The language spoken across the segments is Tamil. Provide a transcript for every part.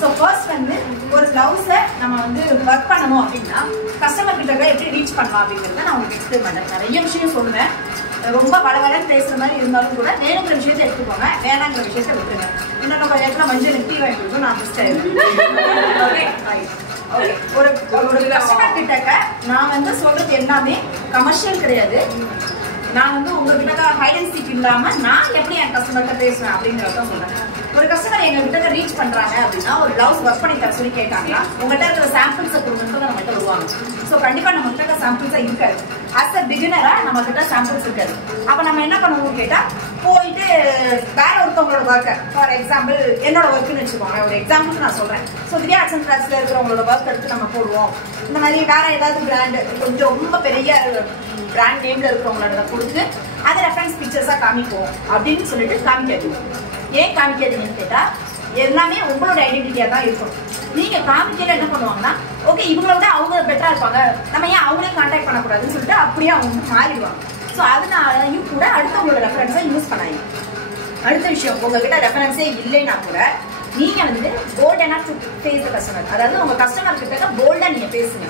ஸோ ஃபர்ஸ்ட் வந்து ஒரு பிளவுஸை நம்ம வந்து ஒர்க் பண்ணணும் அப்படின்னா கஸ்டமர் கிட்ட எப்படி ரீச் பண்ணலாம் அப்படிங்கிறத நான் உங்களுக்கு எக்ஸ்பிளைன் பண்ணேன். நிறைய விஷயம் சொல்லுவேன், ரொம்ப வளவலன்னு பேசுற மாதிரி இருந்தாலும் கூட வேணுங்கிற விஷயத்தை எடுத்துக்கோங்க, வேணாங்கிற விஷயத்தை விட்டுருங்க. இன்னும் கொஞ்சம் இடத்துல மஞ்சள் டீ வாங்கி கொடுக்கும், நான் மிஸ் ஆயிடுவேன். ஒரு கஸ்டமர் கிட்ட நான் வந்து சொல்றது எல்லாமே கமர்ஷியல் கிடையாது. நான் வந்து உங்ககிட்ட ஹைட் அண்ட் சீக் இல்லாம நான் எப்படி என் கஸ்டமர்கிட்ட பேசுவேன் அப்படிங்கறத சொல்றேன். ஒரு கஸ்டமர் எங்க கிட்ட ரீச் பண்றாங்க அப்படின்னா ஒரு பிளவுஸ் ஒர்க் பண்ணி தர சொல்லி கேட்டாங்கன்னா உங்ககிட்ட இருக்கிற சாம்பிள்ஸை கொடுங்கன்னு நம்ம கிட்ட வருவாங்க. ஸோ கண்டிப்பா நம்ம கிட்ட சாம்பிள்ஸா இருக்காது. ஆஸ் அ பிகினரா நம்ம கிட்ட சாம்பிள்ஸ் இருக்காது. அப்ப நம்ம என்ன பண்ணுவோம் கேட்டா போயிட்டு வேற ஒருத்தவங்களோட ஒர்க்கை, ஃபார் எக்ஸாம்பிள் என்னோட ஒர்க்குன்னு வச்சுக்கோங்க, ஒரு எக்ஸாம்பிளுக்கு நான் சொல்றேன். ஸோ திவ்யா ஆர்ட்ஸ் அண்ட் கிராஃப்ட்ஸ்ல இருக்கிறவங்களோட ஒர்க் எடுத்து நம்ம போடுவோம். இந்த மாதிரி வேற ஏதாவது பிராண்ட் கொஞ்சம் ரொம்ப பெரிய பிராண்ட் நேம்ல இருக்கிறவங்களோட கொடுத்து அதை ரெஃபரன்ஸ் பிக்சர்ஸா காமிப்போம் அப்படின்னு சொல்லிட்டு காமிக்காதீங்க. ஏன் காமிக்காதீங்கன்னு கேட்டா எல்லாமே உங்களோட ஐடென்டிட்டியா தான் இருக்கும். நீங்க காமிக்கல என்ன பண்ணுவாங்கன்னா ஓகே இவங்களோட அவங்க பெட்டரா இருப்பாங்க, நம்ம ஏன் அவங்களே கான்டாக்ட் பண்ணக்கூடாதுன்னு சொல்லிட்டு அப்படியே அவங்க மாறிடுவாங்க. ஸோ அதனாலையும் கூட அடுத்தவங்களோட ரெஃபரன்ஸை யூஸ் பண்ணாங்க. அடுத்த விஷயம், உங்ககிட்ட ரெஃபரன்ஸே இல்லைன்னா கூட நீங்க வந்து bold enough to face the customer. அதாவது உங்க கஸ்டமர் கிட்ட போல்டா நீங்க பேசுங்க.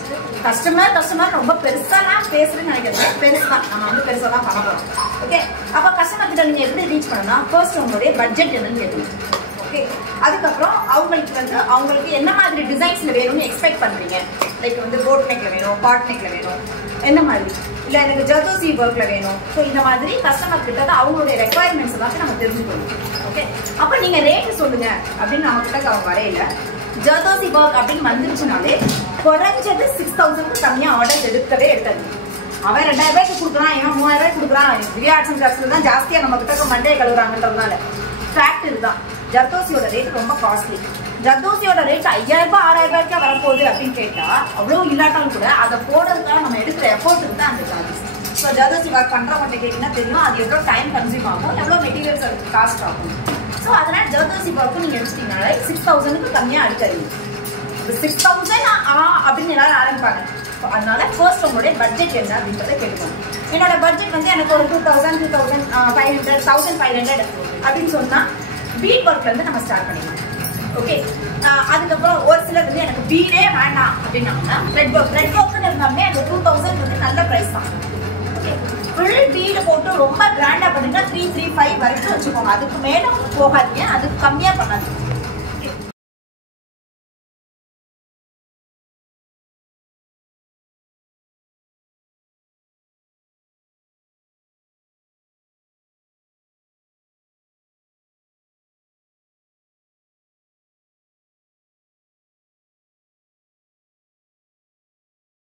கஸ்டமர் ரொம்ப பெருசாலாம் பேசுறேன்னு நினைக்கிறேன், பெருசா நம்ம வந்து பெருசா தான் பண்ண போறோம். ஓகே, அப்ப கஸ்டமர் கிட்ட நீங்க எப்படி ரீச் பண்ணணும்னா ஃபர்ஸ்ட் உங்களுடைய பட்ஜெட் என்னன்னு கேட்கணும். ஓகே, அதுக்கப்புறம் அவங்களுக்கு என்ன மாதிரி டிசைன்ஸ்ல வேணும்னு எக்ஸ்பெக்ட் பண்றீங்க. லைக் வந்து போட் நெக்ல வேணும், பாட் நெக்ல வேணும், என்ன மாதிரி, இல்ல எனக்கு ஜர்தோசி ஒர்க்ல வேணும். ஸோ இந்த மாதிரி கஸ்டமர் கிட்ட தான் அவங்களுடைய ரெக்குவயர்மெண்ட்ஸ் எல்லாத்தையும் நம்ம தெரிஞ்சுக்கணும். ஓகே, அப்ப நீங்க ரேட் சொல்லுங்க அப்படின்னு நம்ம கிட்ட அவங்க வரையில ஜர்தோசி ஒர்க் அப்படின்னு வந்துருச்சுனாலே குறைஞ்சது 6000 கம்மியா ஆர்டர் எடுக்கவே எடுக்காது. அவன் 2000 ரூபாய்க்கு கொடுக்குறான், இவன் 3000 ரூபாய்க்கு கொடுக்குறான். திவ்யா ஆர்ட்ஸ் அண்ட் கிராஃப்ட்ஸ்ல தான் ஜாஸ்தியா நம்ம கிட்ட மண்டையை கழுவுறாங்கன்றதுனால ஃபேக்ட் இதுதான். ஜர்தோசியோட ரேட் ரொம்ப காஸ்ட்லி. ஜர்தோசியோட ரேட் 5000 ரூபாய் 6000 ரூபாய்க்கு வரப்போகுது அப்படின்னு கேட்டா அவ்வளவு இல்லாட்டாலும் கூட அதை போடுறதுக்காக நம்ம எடுக்கிற எஃபோர்ட் தான் அந்த சார்ஜஸ். ஸோ ஜர்தோசி ஒர்க் பண்றவங்க கேட்டீங்கன்னா தெரியும் அது எவ்வளவு டைம் கன்சியூம் ஆகும், எவ்வளவு மெட்டீரியல்ஸ் அதுக்கு காஸ்ட் ஆகும். ஸோ அதனால ஜர்தோசி ஒர்க்கு நீங்க எடுத்துட்டீங்கனால 6000க்கு கம்மியா அடிக்காதீங்க. 6000 அப்படின்னு எல்லாரும் ஆரம்பிப்பாங்க. அதனால ஃபர்ஸ்ட் உங்களுடைய பட்ஜெட் என்ன அப்படின்றத கேட்டுக்கோங்க. என்னோட பட்ஜெட் வந்து எனக்கு ஒரு 2000, 2500, 1500 அப்படின்னு சொன்னா பீட் ஒர்க்ல இருந்து நம்ம ஸ்டார்ட் பண்ணிக்கலாம். ஓகே, அதுக்கப்புறம் ஒரு சிலர் வந்து எனக்கு பீடே வேண்டாம் அப்படின்னாங்கன்னா ரெட் ஒர்க்னு இருந்தாலுமே அந்த 2000 வந்து நல்ல பிரைஸ் தான். ஓகே, ஃபுல் பீடு போட்டு ரொம்ப கிராண்டா பண்ணினா 335 வரைக்கும் வச்சுக்கோங்க. அதுக்கு மேல போகாதீங்க, அதுக்கு கம்மியா பண்ணாதீங்க.